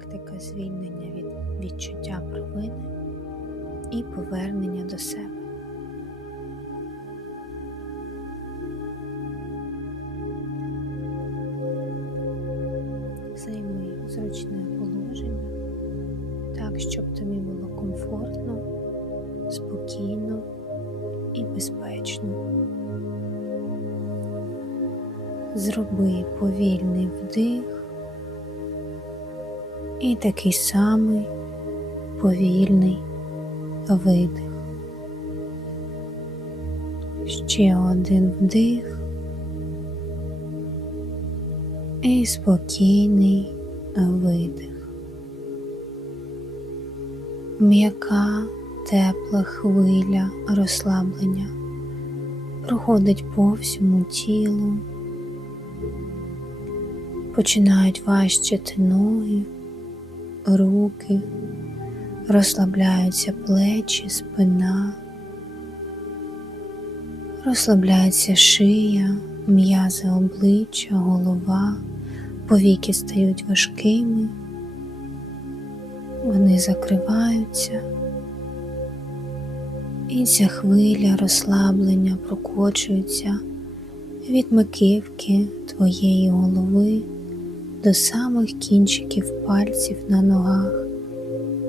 практика звільнення від відчуття провини і повернення до себе. Займи зручне положення, так, щоб тобі було комфортно, спокійно і безпечно. Зроби повільний вдих і такий самий повільний видих. Ще один вдих і спокійний видих. М'яка тепла хвиля розслаблення проходить по всьому тілу, починають важчити ноги, руки, розслабляються плечі, спина, розслабляється шия, м'язи обличчя, голова, повіки стають важкими, вони закриваються. І ця хвиля розслаблення прокочується від маківки твоєї голови до самих кінчиків пальців на ногах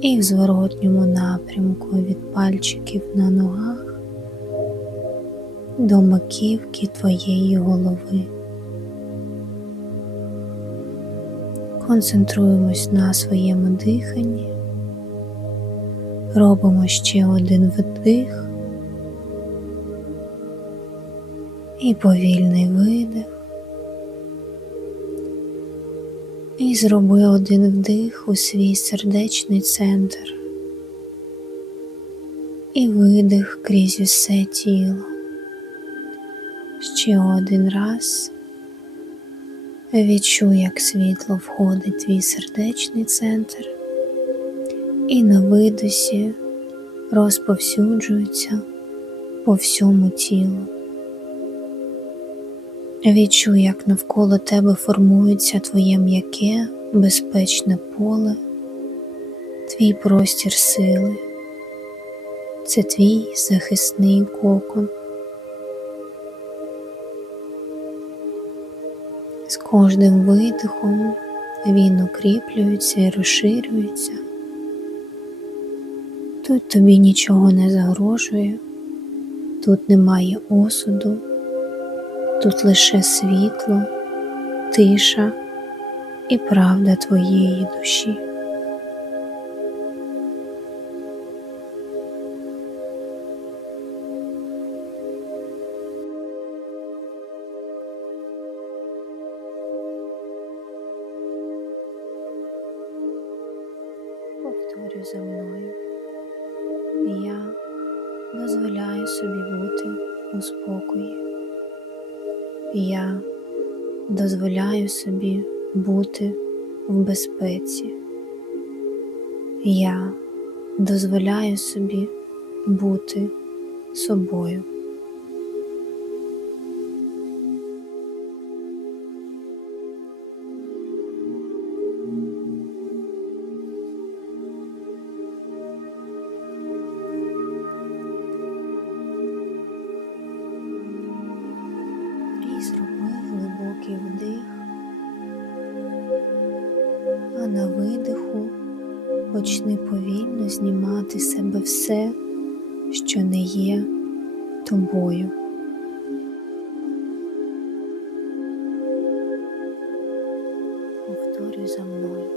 і в зворотньому напрямку від пальчиків на ногах до маківки твоєї голови. Концентруємось на своєму диханні. Робимо ще один вдих і повільний видих. І зроби один вдих у свій сердечний центр і видих крізь усе тіло. Ще один раз відчуй, як світло входить в твій сердечний центр і на видосі розповсюджується по всьому тілу. Відчуй, як навколо тебе формується твоє м'яке, безпечне поле, твій простір сили, це твій захисний кокон. З кожним видихом він укріплюється і розширюється. Тут тобі нічого не загрожує, тут немає осуду, тут лише світло, тиша і правда твоєї душі. Я дозволяю собі бути в безпеці. Я дозволяю собі бути собою. Повільно знімати з себе все, що не є тобою. Повторюй за мною.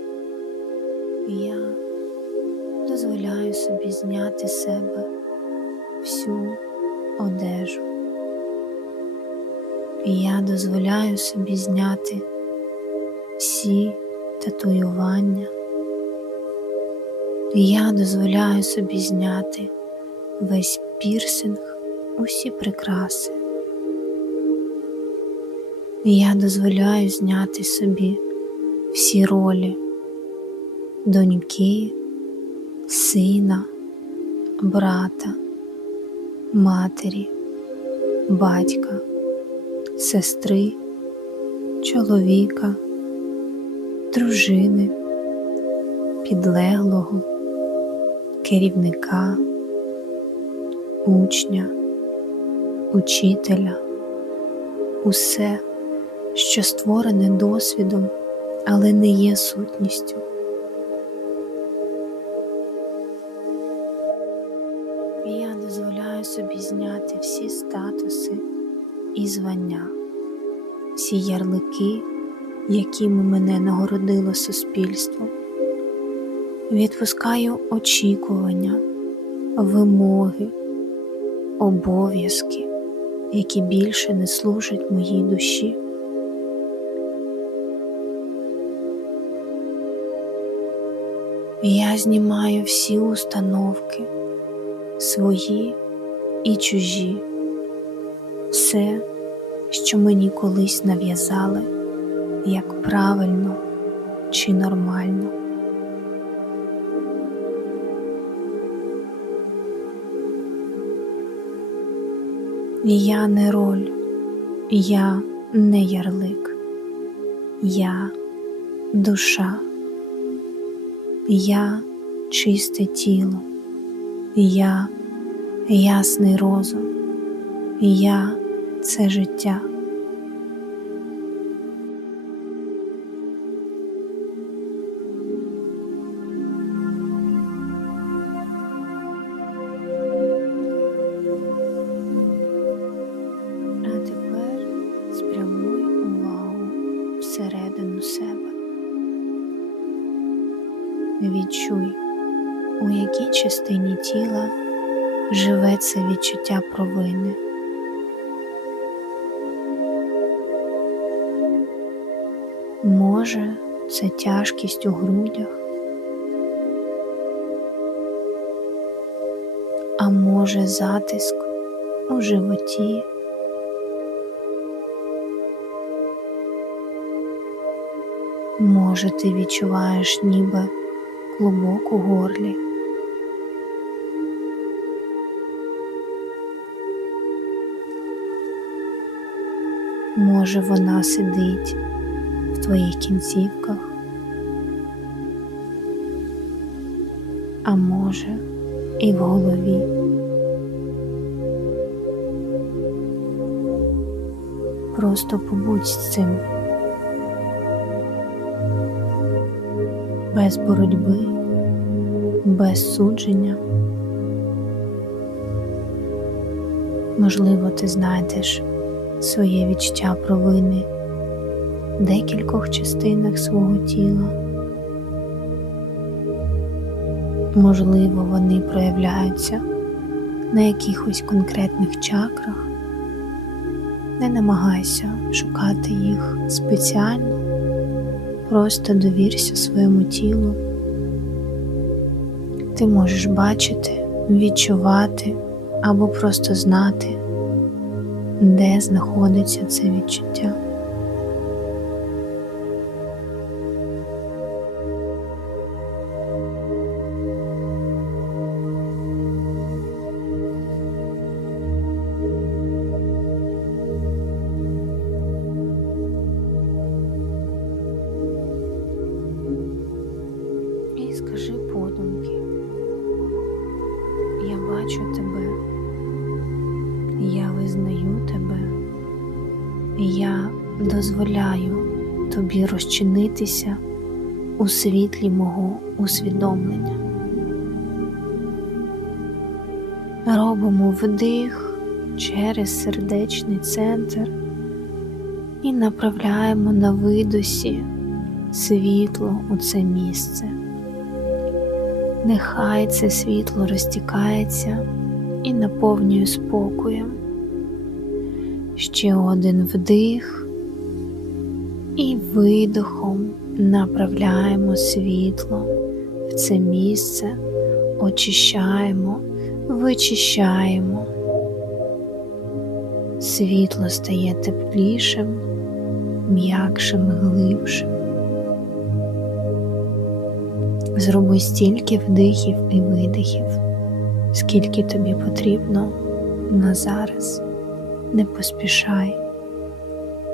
Я дозволяю собі зняти з себе всю одежу. Я дозволяю собі зняти всі татуювання. Я дозволяю собі зняти весь пірсинг, усі прикраси. Я дозволяю зняти собі всі ролі доньки, сина, брата, матері, батька сестри, чоловіка, дружини, підлеглого, керівника, учня, учителя, усе, що створене досвідом, але не є сутністю. Я дозволяю собі зняти всі статуси і звання, всі ярлики, якими мене нагородило суспільство. Відпускаю очікування, вимоги, обов'язки, які більше не служать моїй душі. Я знімаю всі установки, свої і чужі, все, що мені колись нав'язали, як правильно чи нормально. Я не роль, я не ярлик, я душа, я чисте тіло, я ясний розум, я це життя. Частині тіла живе це відчуття провини. Може, це тяжкість у грудях, а може затиск у животі. Може, ти відчуваєш ніби клубок у горлі. Може, вона сидить в твоїх кінцівках, а може і в голові. Просто побудь з цим. без боротьби, без судження. Можливо, ти знайдеш своє відчуття провини в декількох частинах свого тіла. Можливо, вони проявляються на якихось конкретних чакрах. Не намагайся шукати їх спеціально. Просто довірся своєму тілу. Ти можеш бачити, відчувати або просто знати, де знаходиться це відчуття. Дозволяю тобі розчинитися у світлі мого усвідомлення. Робимо вдих через сердечний центр і направляємо на видосі світло у це місце. Нехай це світло розтікається і наповнює спокоєм. Ще один вдих видохом направляємо світло в це місце, очищаємо, вичищаємо. Світло стає теплішим, м'якшим, глибшим. Зроби стільки вдихів і видихів, скільки тобі потрібно на зараз. Не поспішай,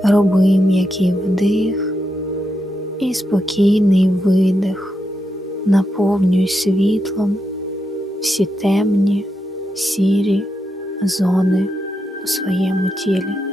роби м'який вдих і спокійний видих, наповнюй світлом всі темні, сірі зони у своєму тілі.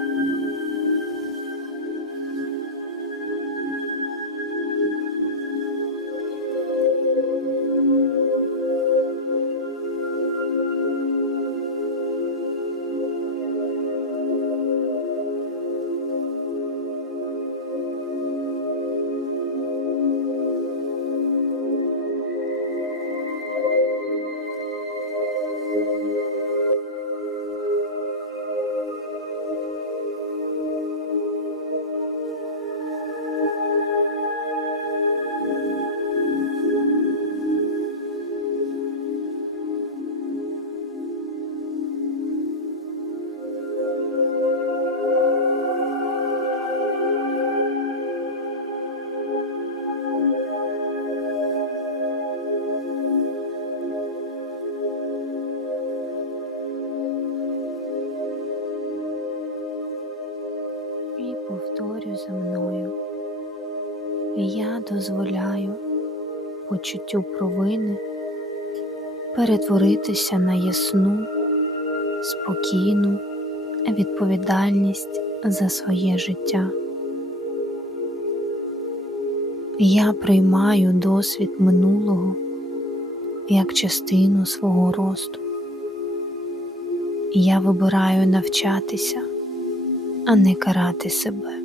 Я дозволяю почуттю провини перетворитися на ясну, спокійну відповідальність за своє життя. Я приймаю досвід минулого як частину свого росту. Я вибираю навчатися а не карати себе.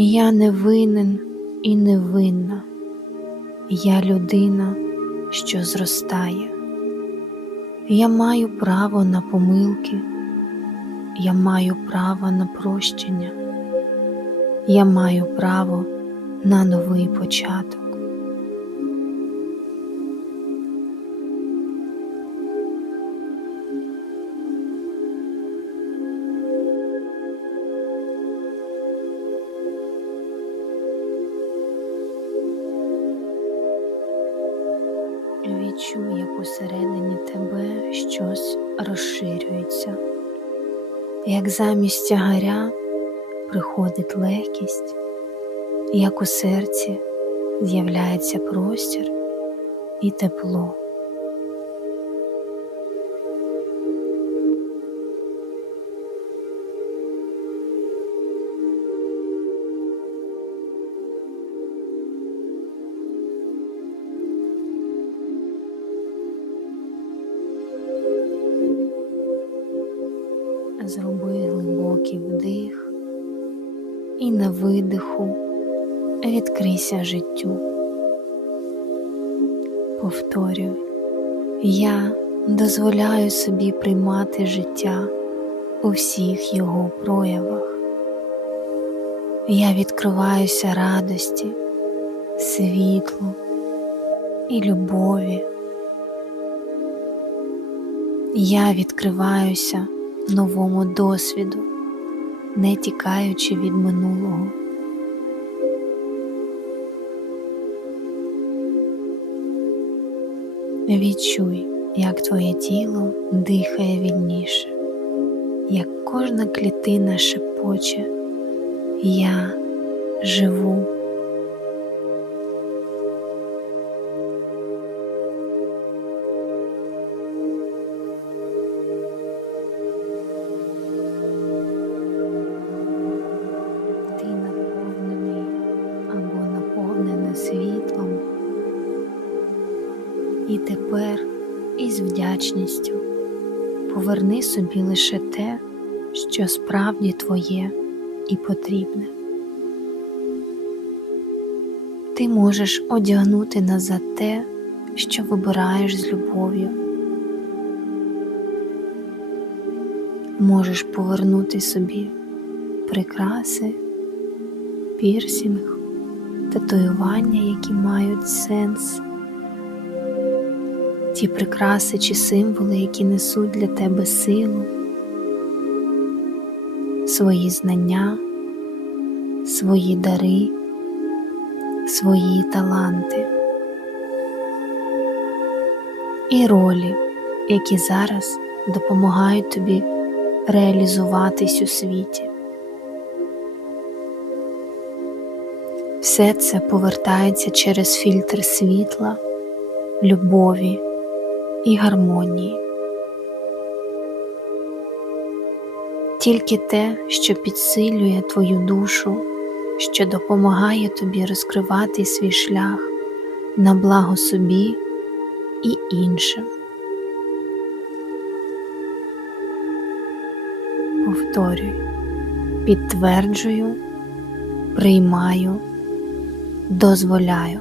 Я не винен і не винна, я людина, що зростає. Я маю право на помилки, я маю право на прощення, я маю право на новий початок. Відчуй, як усередині тебе щось розширюється, як замість тягаря приходить легкість, як у серці з'являється простір і тепло. Зроби глибокий вдих і на видиху відкрийся життю. Повторюй, я дозволяю собі приймати життя у всіх його проявах. Я відкриваюся радості, світлу і любові. Я відкриваюся новому досвіду, не тікаючи від минулого. Відчуй, як твоє тіло дихає вільніше, як кожна клітина шепоче, я живу. Вдячністю поверни собі лише те, що справді твоє і потрібне. Ти можеш одягнути назад те, що вибираєш з любов'ю. Можеш повернути собі прикраси, пірсінг, татуювання, які мають сенс ті прикраси чи символи, які несуть для тебе силу, свої знання, свої дари, свої таланти і ролі, які зараз допомагають тобі реалізуватись у світі. Все це повертається через фільтр світла, любові і гармонії. Тільки те, що підсилює твою душу, що допомагає тобі розкривати свій шлях на благо собі і іншим. Повторюй, підтверджую, приймаю, дозволяю.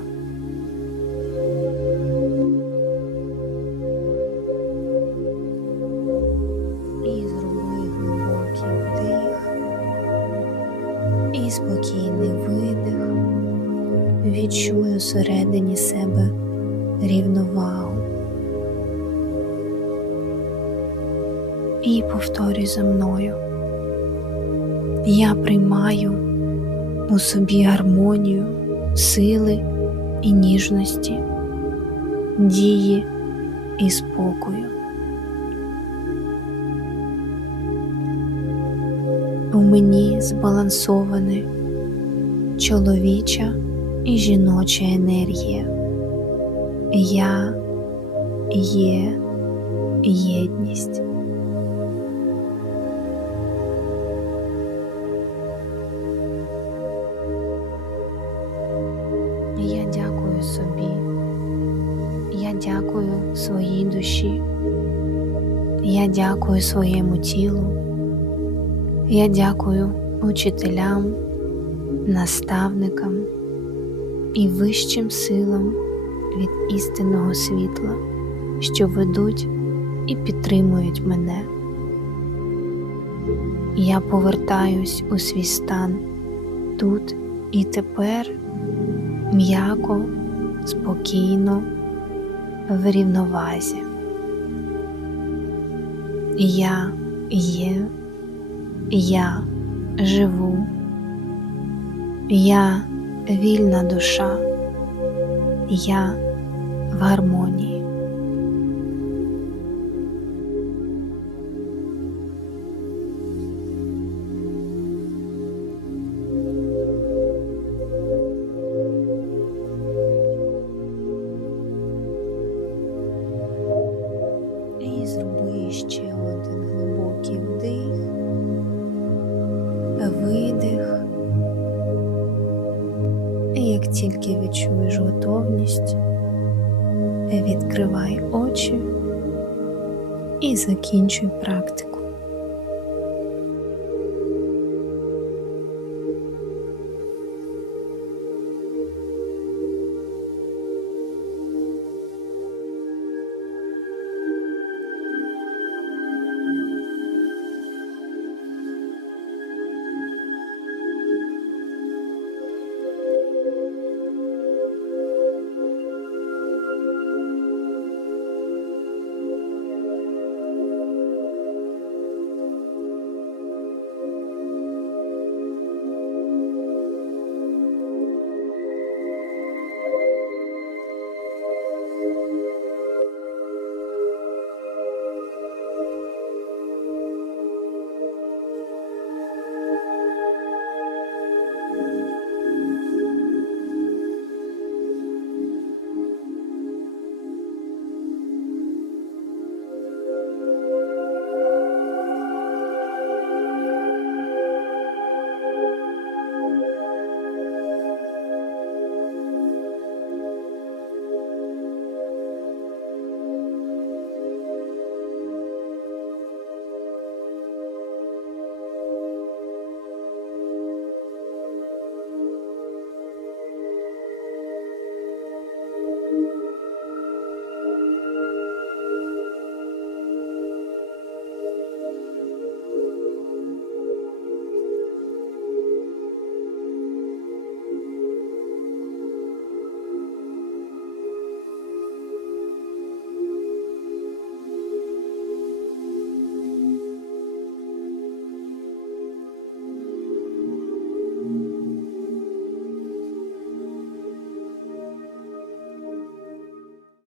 Повторюй за мною. Я приймаю у собі гармонію, сили і ніжності, дії і спокою. У мені збалансоване чоловіча і жіноча енергія. Я є єдність. Дякую своєму тілу. Я дякую учителям, наставникам і вищим силам від істинного світла, що ведуть і підтримують мене. Я повертаюсь у свій стан тут і тепер м'яко, спокійно, в рівновазі. Я є, я живу, я вільна душа, я в гармонії.